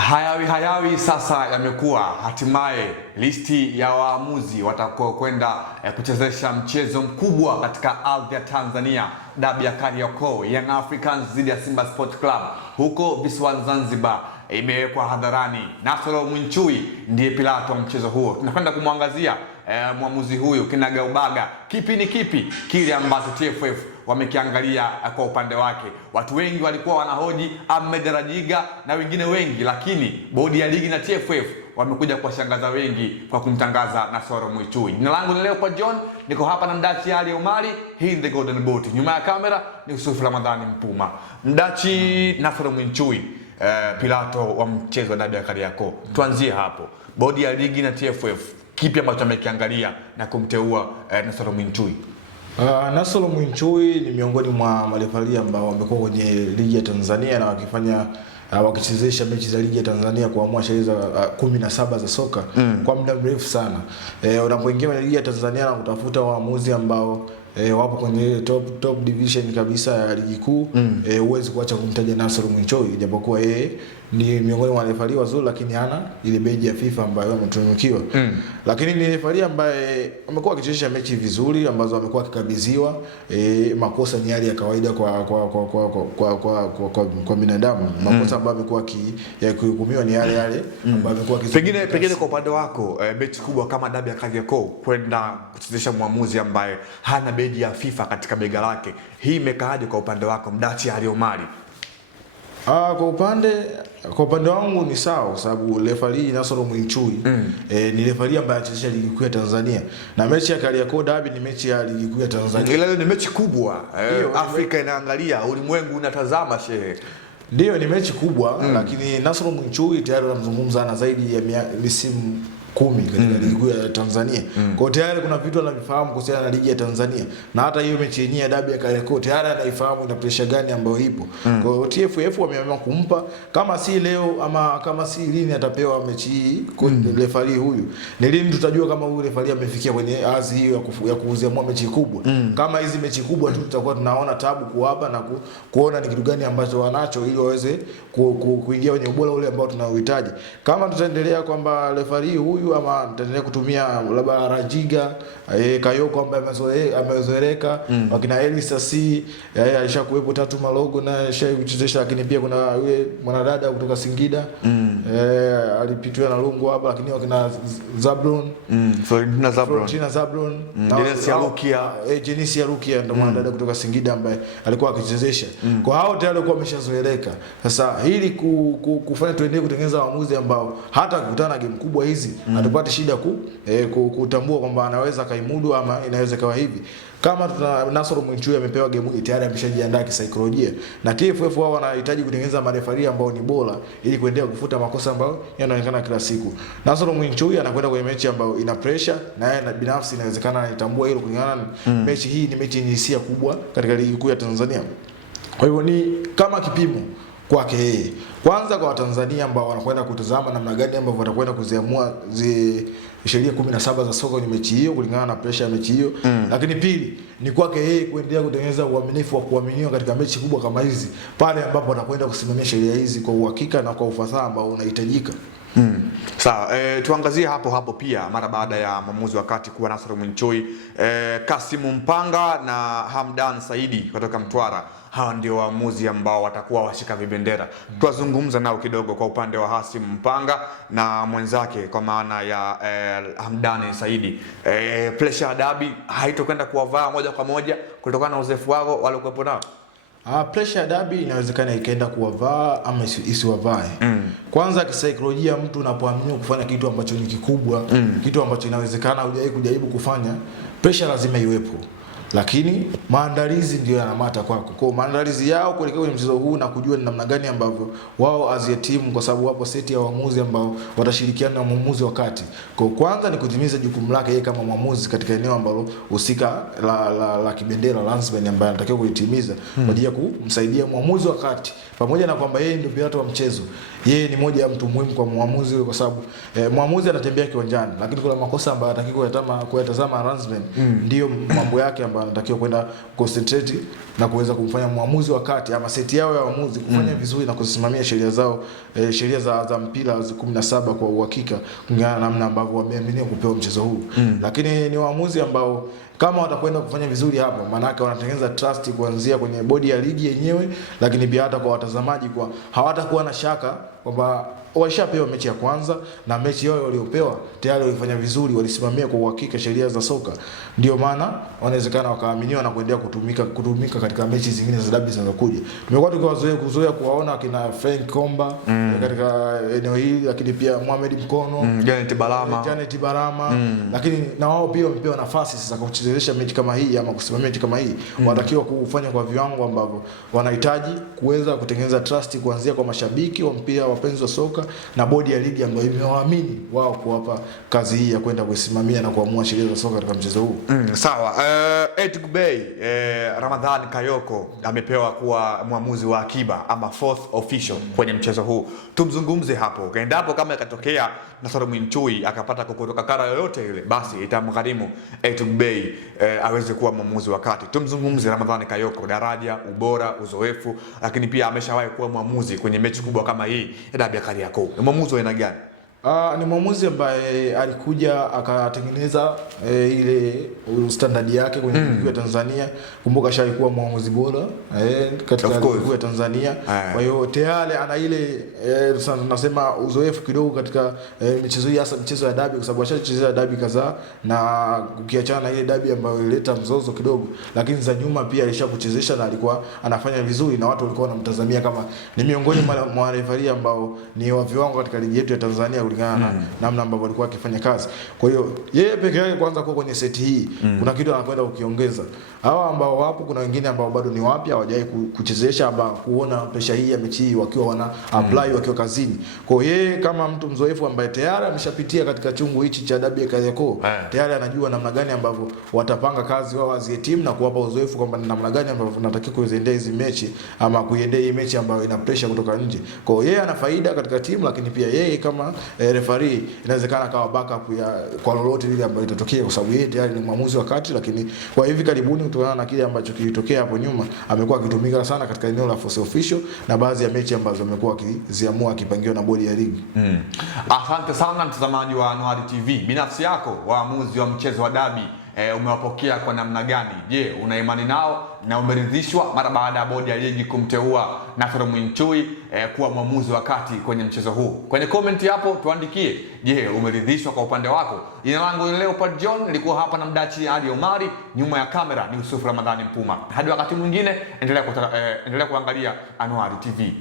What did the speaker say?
Hayawi sasa yamekuwa hatimaye listi ya waamuzi watakao kwenda kuchezesha mchezo mkubwa katika ardhi ya Tanzania, dabi ya Kariakoo, Young Africans dhidi ya Simba Sport Club huko visiwani Zanzibar imewekwa hadharani. Nasoro Mwinchui ndiye pilato mchezo huo. Tunakwenda kumwangazia mwamuzi huyu kinagaubaga, kipi ni kipi kile ambacho TFF wamekiangalia kwa upande wake. Watu wengi walikuwa wanahoji Ahmed Rajiga na wengine wengi, lakini bodi ya ligi na TFF wamekuja kuwashangaza wengi kwa kumtangaza Nasoro Mwinchui. Jina langu ni Leopold John, niko hapa na Mdachi Ali Omari, hii ni The Golden Boot. Nyuma ya kamera ni Yusuf Ramadhani Mpuma. Mdachi, Nasoro Mwinchui, pilato wa mchezo wa dabi ya Kariakoo. Tuanzie hapo. Bodi ya ligi na TFF, kipi ambacho amekiangalia na kumteua Nasoro Mwinchui? Nasoro Mwinchui ni miongoni mwa marefali ambao wamekuwa kwenye ligi ya Tanzania na wakichezesha mechi za ligi ya Tanzania kuamua sheria za 17 za soka kwa muda mrefu sana. Unapoingia kwenye ligi ya Tanzania na kutafuta waamuzi ambao wapo kwenye top division kabisa ya ligi kuu, huwezi kuacha kumtaja Nasoro Mwinchui, japokuwa yeye ni miongoni mwa refari wazuri, lakini hana ile beji ya FIFA ambayo ametunukiwa. Lakini ni refari ambaye amekuwa akichezesha mechi vizuri ambazo amekuwa akikabidhiwa. Makosa ni hali ya kawaida kwa binadamu. Makosa ambayo amekuwa akihukumiwa ni yale ambayo amekuwa pengine kwa upande wako, mechi kubwa kama dabi ya Kariakoo kwenda kuchezesha muamuzi ambaye hana beji ya FIFA katika bega lake, hii imekaaje kwa upande wako, Mdachi Ali Omari? Kwa upande wangu ni sawa, kwa sababu refari Nasoro Mwinchui ni refari ambaye anachezesha ligi kuu ya Tanzania, na mechi ya Kariakoo Derby ni mechi ya ligi kuu ya Tanzania. Ile ni mechi kubwa, Afrika inaangalia, ulimwengu unatazama shehe. Ndio, ni mechi kubwa, lakini Nasoro Mwinchui tayari anazungumza na zaidi ya misimu 10 katika ligi kuu ya Tanzania. Kwa tayari kuna vitu anavifahamu kuhusiana na ligi ya Tanzania, na hata hiyo mechi yenyewe ya dabi ya Kariakoo tayari anaifahamu ina pressure gani ambayo ipo. Kwa hiyo TFF wameamua kumpa, kama si leo ama kama si lini atapewa mechi hii kwa refari huyu, ni lini tutajua kama huyu refari amefikia kwenye azi hiyo ya kuuziamua mechi kubwa. Kama hizi mechi kubwa tu tutakuwa tunaona tabu kuwapa na kuona ni kitu gani ambacho wanacho ili waweze kuingia kwenye ubora ule ambao tunaohitaji. Kama tutaendelea kwamba refari huyu ama tutaendelea kutumia labda Rajiga, Kayoko ambaye amezoeleka, wakina Elisa C alishakuwepo Tatu Malogo na alishakuchezesha, lakini pia kuna yule mwanadada kutoka Singida alipitiwa na Lungu hapa, lakini wakina Zablon, Florentina Zablon, Jenisia Rukia ndio mwanadada kutoka Singida ambaye alikuwa akichezesha. Kwa hao tayari walikuwa wameshazoeleka. Sasa ili kufanya tuendelee kutengeneza waamuzi ambao hata kukutana na game kubwa hizi atapata shida kutambua kwamba anaweza kaimudu ama inaweza kawa hivi. Kama Nasoro Mwinchui amepewa game tayari ameshajiandaa kisaikolojia, na TFF wao wanahitaji kutengeneza marefari ambao ni bora ili kuendelea kufuta makosa ambayo yanaonekana kila siku. Nasoro Mwinchui anakwenda kwenye mechi ambayo ina pressure, na yeye binafsi inawezekana anatambua hilo kulingana na mechi hii ni mechi yenye hisia kubwa katika ligi kuu ya Tanzania. Kwa hivyo ni kama kipimo kwake yeye. Kwanza kwa Watanzania ambao wanakwenda kutazama namna gani ambavyo watakwenda kuziamua sheria 17 za soka kwenye mechi hiyo kulingana na pressure ya mechi hiyo. Lakini pili ni kwake yeye kuendelea kutengeneza uaminifu wa kuaminiwa katika mechi kubwa kama hizi, pale ambapo watakwenda kusimamia sheria hizi kwa uhakika na kwa ufasaha ambao unahitajika. Sawa, tuangazie hapo pia mara baada ya mwamuzi wakati kuwa Nasoro Mwinchui, Kasimu Mpanga na Hamdan Saidi kutoka Mtwara. Hawa ndio waamuzi ambao watakuwa washika vibendera. Tuwazungumza nao kidogo kwa upande wa Kasimu Mpanga na mwenzake kwa maana ya Hamdan Saidi. Pressure ya dabi haitokwenda kuwavaa moja kwa moja kutokana na uzoefu wao waliokuwa nao. Pressure ya dabi inawezekana ikaenda kuwavaa ama isiwavae. Kwanza kisaikolojia, mtu unapoamini kufanya kitu ambacho ni kikubwa, kitu ambacho inawezekana hujawahi kujaribu kufanya, pressure lazima iwepo. Lakini maandalizi ndio yanamata kwako. Kwa maandalizi yao kuelekea kwenye mchezo huu na kujua ni namna gani ambavyo wao as a team, kwa sababu wapo seti ya waamuzi ambao watashirikiana na mwamuzi wakati. Kwa kwanza ni kutimiza jukumu lake yeye kama mwamuzi katika eneo ambalo husika la kibendera landsman ambaye anatakiwa kulitimiza kwa ajili ya kumsaidia mwamuzi wakati. Pamoja na kwamba yeye ndio pilato wa mchezo, yeye ni moja ya mtu muhimu kwa mwamuzi kwa sababu mwamuzi anatembea kiwanjani, lakini kuna makosa ambayo anatakiwa kuyatazama landsman, ndio mambo yake ambayo ambayo anatakiwa kwenda concentrate na kuweza kumfanya muamuzi wa kati ama seti yao ya waamuzi kufanya vizuri na kusimamia sheria zao, sheria za mpira 17 kwa uhakika kulingana na namna ambavyo wameaminiwa kupewa mchezo huu. Lakini ni waamuzi ambao kama watakwenda kufanya vizuri hapa, maana yake wanatengeneza trust kuanzia kwenye bodi ya ligi yenyewe, lakini pia hata kwa watazamaji, kwa hawatakuwa na shaka kwamba washapewa mechi ya kwanza na mechi yao waliopewa tayari walifanya vizuri, walisimamia kwa uhakika sheria za soka. Ndio maana wanawezekana wakaaminiwa na kuendelea kutumika katika mechi zingine za dabi zinazokuja. Tumekuwa kuzoea kuwaona kina Frank Komba katika eneo hili, lakini pia Mohamed Mkono, Janet Balama, lakini na wao pia wamepewa nafasi sasa kuchezesha mechi kama hii ama kusimamia mechi kama hii. Wanatakiwa kufanya kwa viwango ambavyo wanahitaji kuweza kutengeneza trust kuanzia kwa mashabiki wa mpira, wapenzi wa soka na bodi ya ligi ambayo imewaamini wao kuwapa kazi hii ya kwenda kusimamia na kuamua sheria za soka katika mchezo huu. Sawa. Etik Bey, Ramadhan Kayoko amepewa kuwa mwamuzi wa akiba ama fourth official kwenye mchezo huu. Tumzungumze hapo. Endapo kama ikatokea Nasoro Mwinchui akapata kukutoka kara yoyote ile, basi itamgharimu Etik Bey aweze kuwa mwamuzi wa kati. Tumzungumze Ramadhan Kayoko, daraja, ubora, uzoefu, lakini pia ameshawahi kuwa mwamuzi kwenye mechi kubwa kama hii ya dabi ya Kariakoo. Ni mwamuzi wa aina gani? Ni mwamuzi ambaye alikuja akatengeneza ile standard yake kwenye ligi ya Tanzania. Kumbuka shaikuwa mwamuzi bora katika ligi ya Tanzania. Kwa hiyo tayari ana ile tunasema uzoefu kidogo katika michezo hii, hasa michezo ya dabi, kwa sababu ashachezea dabi kadhaa, na ukiachana na ile dabi ambayo ilileta mzozo kidogo, lakini za nyuma pia alishakuchezesha na alikuwa anafanya vizuri na watu walikuwa wanamtazamia kama ni miongoni mwa referee ambao ni wa viwango katika ligi yetu ya Tanzania kulingana na namna ambavyo alikuwa akifanya kazi. Kwa hiyo yeye peke yake kwanza kwa kwenye seti hii kuna kitu anakwenda kukiongeza. Hawa ambao wapo, kuna wengine ambao bado ni wapya hawajai kuchezesha ama kuona presha hii ya mechi hii wakiwa wana apply wakiwa kazini. Kwa hiyo yeye kama mtu mzoefu ambaye tayari ameshapitia katika chungu hichi cha dabi ya Kariakoo, tayari anajua namna gani ambavyo watapanga kazi wao as a team na kuwapa uzoefu kwamba namna gani ambavyo tunatakiwa kuziendea hizi mechi ama kuiendea hii mechi ambayo ina pressure kutoka nje. Kwa hiyo yeye ana faida katika timu, lakini pia yeye kama referee inawezekana akawa backup ya kwa lolote lile ambalo litatokea, kwa sababu yeye tayari ni mwamuzi wa kati. Lakini kwa hivi karibuni, kutokana na kile ambacho kilitokea hapo nyuma, amekuwa akitumika sana katika eneo la force official na baadhi ya mechi ambazo amekuwa akiziamua akipangiwa na bodi ya ligi. Asante sana mtazamaji wa Anuari TV. Binafsi yako waamuzi wa mchezo wa dabi umewapokea kwa namna gani? Je, una imani nao na umeridhishwa mara baada ya bodi ya ligi kumteua Nasoro Mwinchui kuwa mwamuzi wa kati kwenye mchezo huu? Kwenye comment hapo tuandikie, je, umeridhishwa kwa upande wako? Jina langu ni Leopard John, nilikuwa hapa na Mdachi Ali Omari, nyuma ya kamera ni Yusuf Ramadhani Mpuma. Hadi wakati mwingine, endelea kuangalia Anuari TV.